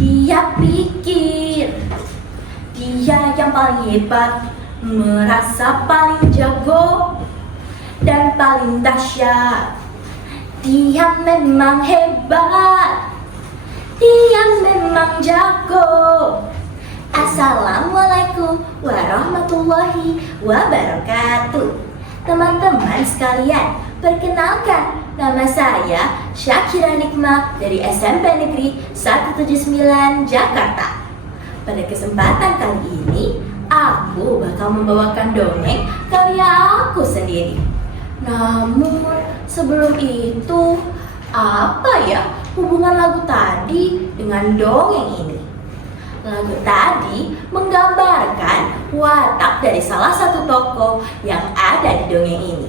Dia pikir dia yang paling hebat, merasa paling jago dan paling dahsyat. Dia memang hebat, dia memang jago. Assalamualaikum warahmatullahi wabarakatuh. Teman-teman sekalian, perkenalkan, nama saya Syakira Nikmah dari SMP Negeri 179 Jakarta. Pada kesempatan kali ini, aku bakal membawakan dongeng karya aku sendiri. Namun sebelum itu, apa ya hubungan lagu tadi dengan dongeng ini? Lagu tadi menggambarkan watak dari salah satu tokoh yang ada di dongeng ini.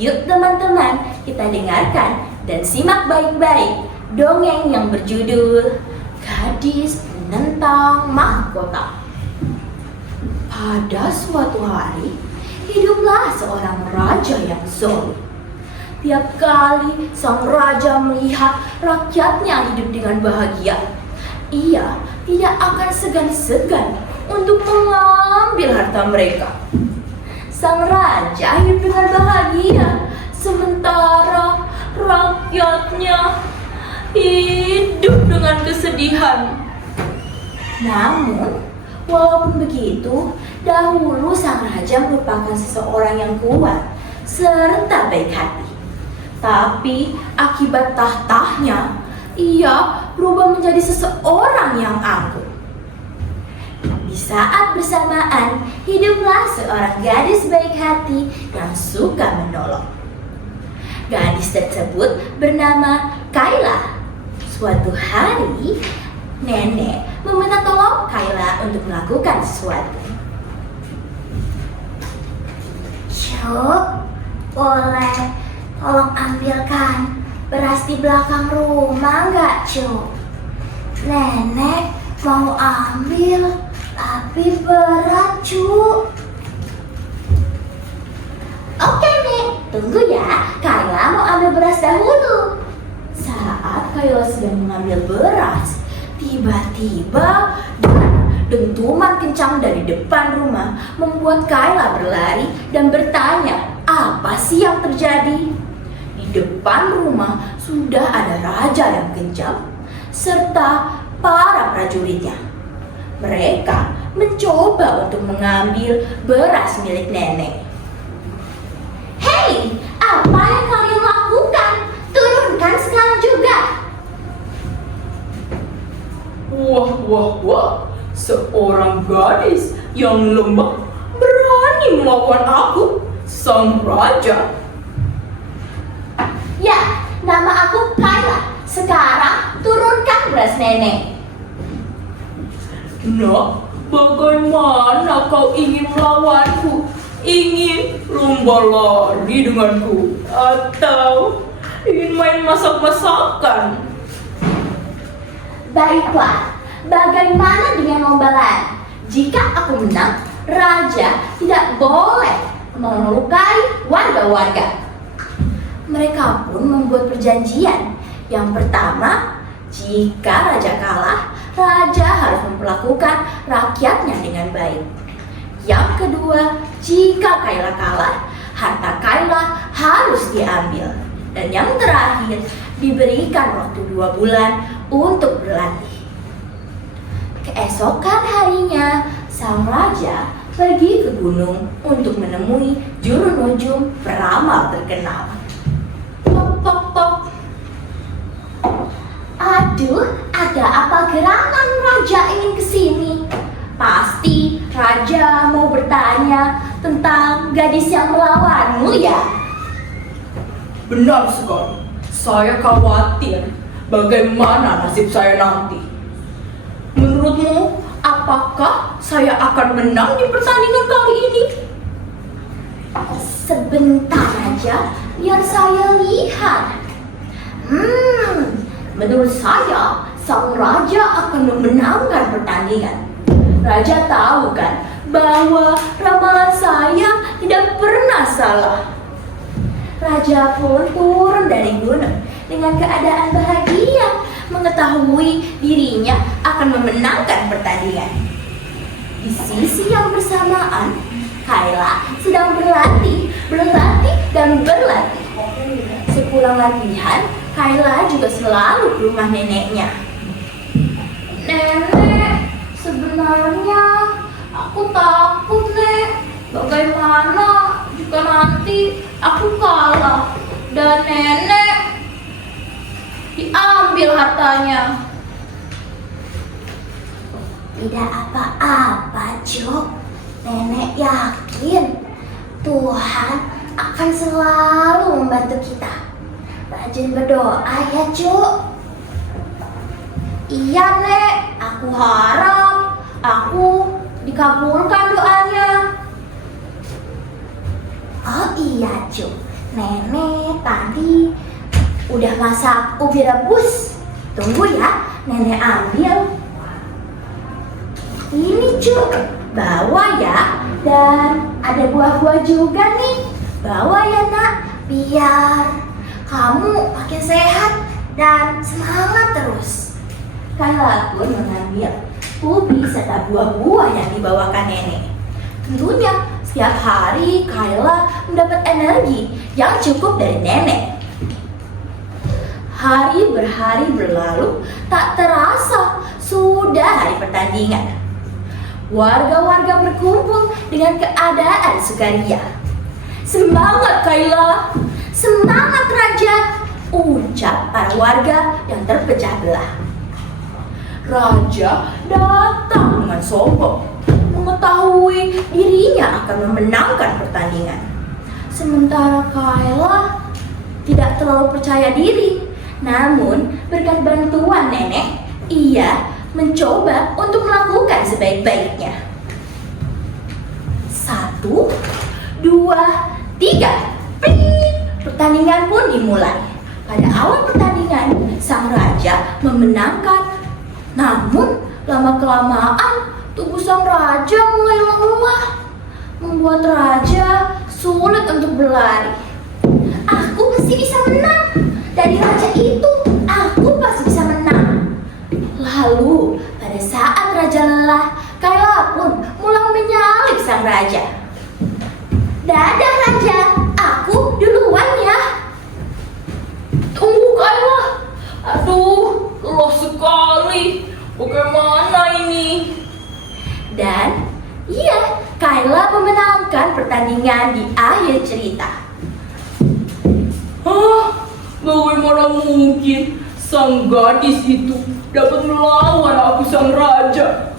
Yuk teman-teman, kita dengarkan dan simak baik-baik dongeng yang berjudul Gadis Penentang Mahkota. Pada suatu hari, hiduplah seorang raja yang zalim. Tiap kali sang raja melihat rakyatnya hidup dengan bahagia, ia tidak akan segan-segan untuk mengambil harta mereka. Sang raja hidup dengan bahagia, sementara rakyatnya hidup dengan kesedihan. Namun, walaupun begitu, dahulu sang raja merupakan seseorang yang kuat serta baik hati. Tapi akibat tahtanya, ia berubah menjadi seseorang yang angkuh. Di saat bersamaan, hiduplah seorang gadis baik hati yang suka menolong. Gadis tersebut bernama Kayla. Suatu hari, nenek meminta tolong Kayla untuk melakukan sesuatu. Cuk, boleh tolong ambilkan beras di belakang rumah nggak, Cuk? Nenek mau ambil, tapi berat, Cuk. Oke, Nek, tunggu ya. Kayla mau ambil beras dahulu. Saat Kayla sedang mengambil beras, tiba-tiba dentuman kencang dari depan rumah membuat Kayla berlari dan bertanya, apa sih yang terjadi? Di depan rumah sudah ada raja yang kejam serta para prajuritnya. Mereka mencoba untuk mengambil beras milik nenek. Hei, apa yang kalian lakukan? Turunkan sekarang juga. Wah, seorang gadis yang lemah berani melawan aku, sang raja. Ya, nama aku Kayla. Sekarang turunkan beras nenek. Nah, bagaimana kau ingin melawanku? Ingin lomba lari denganku? Atau ingin main masak-masakan? Baiklah, bagaimana dengan lomba lari? Jika aku menang, raja tidak boleh melukai warga-warga. Mereka pun membuat perjanjian. Yang pertama, jika raja kalah, raja harus memperlakukan rakyatnya dengan baik. Yang kedua, jika Kayla kalah, harta Kayla harus diambil. Dan yang terakhir, diberikan waktu 2 bulan untuk berlatih. Keesokan harinya, sang raja pergi ke gunung untuk menemui juru nujum peramal terkenal. Tok, tok, tok. Aduh, ada apa gerangan raja ingin kesini? Pasti raja mau bertanya tentang gadis yang melawanmu ya? Benar sekali. Saya khawatir bagaimana nasib saya nanti. Menurutmu, apakah saya akan menang di pertandingan kali ini? Sebentar aja, biar saya lihat. Menurut saya, sang raja akan memenangkan pertandingan. Raja tahu kan bahwa ramalan saya tidak pernah salah. Raja pun turun dari gunung dengan keadaan bahagia mengetahui dirinya akan memenangkan pertandingan. Di sisi yang bersamaan, Kayla sedang berlatih, dan berlatih. Sepulang latihan, Kayla juga selalu ke rumah neneknya. Nenek, sebenarnya aku takut, Nek. Bagaimana jika nanti aku kalah dan nenek diambil hartanya? Tidak apa-apa, Cuk. Nenek yakin Tuhan akan selalu membantu kita. Rajin berdoa ya, Cuk. Iya, Nek. Aku harap aku dikabulkan doanya. Oh iya, Cuk. Nenek tadi udah masak ubi rebus. Tunggu ya, Nenek ambil. Ini, Cuk, bawa ya. Dan ada buah-buah juga nih. Bawa ya, Nak, biar kamu makin sehat dan semangat terus. Kayla pun mengambil ubi serta buah-buah yang dibawakan nenek. Tentunya setiap hari Kayla mendapat energi yang cukup dari nenek. Hari berhari berlalu, tak terasa sudah hari pertandingan. Warga-warga berkumpul dengan keadaan sukaria. Semangat Kayla, semangat Raja, ucap para warga yang terpecah belah. Raja datang dengan sombong, mengetahui dirinya akan memenangkan pertandingan. Sementara Kayla tidak terlalu percaya diri, namun berkat bantuan nenek, ia mencoba untuk melakukan sebaik-baiknya. 1, 2, 3, pring! Pertandingan pun dimulai. Pada awal pertandingan, sang raja memenangkan. Namun, lama-kelamaan tubuh sang raja mulai lelah, membuat raja sulit untuk berlari. Aku pasti bisa menang. Dari raja itu, aku pasti bisa menang. Lalu, pada saat raja lelah, Kayla pun mulai menyalip sang raja. Dadah raja, aku duluan ya. Tunggu Kayla. Aduh, lelah sekali. Bagaimana ini? Dan iya, Kayla memenangkan pertandingan di akhir cerita. Hah? Bagaimana mungkin sang gadis itu dapat melawan aku sang raja?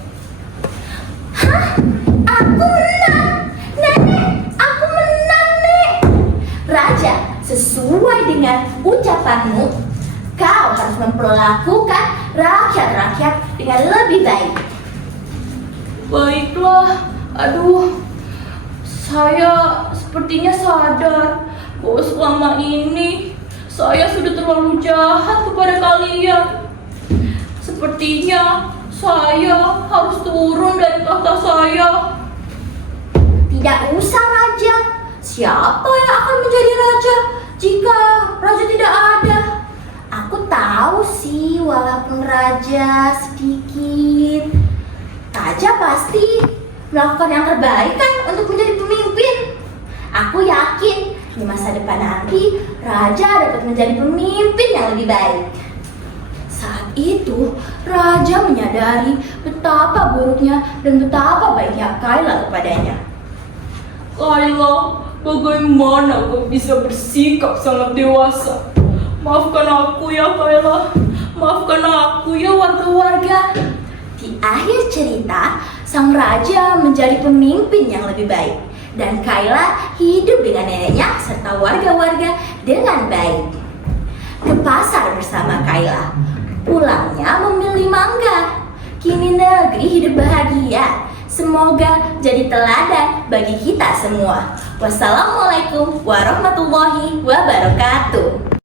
Hah? Aku menang! Nenek, aku menang, Nek! Raja, sesuai dengan ucapanmu, kau harus memperlakukan rakyat-rakyat dengan lebih baik. Baiklah, aduh, saya sepertinya sadar bahwa selama ini saya sudah terlalu jahat kepada kalian. Sepertinya saya harus turun dari tahta saya. Tidak usah, Raja. Siapa yang akan menjadi raja jika raja tidak ada? Aku tahu sih, walaupun raja sedikit, raja pasti melakukan yang terbaik kan untuk menjadi pemimpin. Aku yakin di masa depan nanti raja dapat menjadi pemimpin yang lebih baik. Saat itu, raja menyadari betapa buruknya dan betapa baiknya Kayla kepadanya. Kayla, bagaimana kau bisa bersikap sangat dewasa? Maafkan aku ya Kayla. Maafkan aku ya warga-warga. Di akhir cerita, sang raja menjadi pemimpin yang lebih baik. Dan Kayla hidup dengan neneknya serta warga-warga dengan baik. Ke pasar bersama Kayla. Pulangnya memilih mangga. Kini negeri hidup bahagia. Semoga jadi teladan bagi kita semua. Wassalamualaikum warahmatullahi wabarakatuh.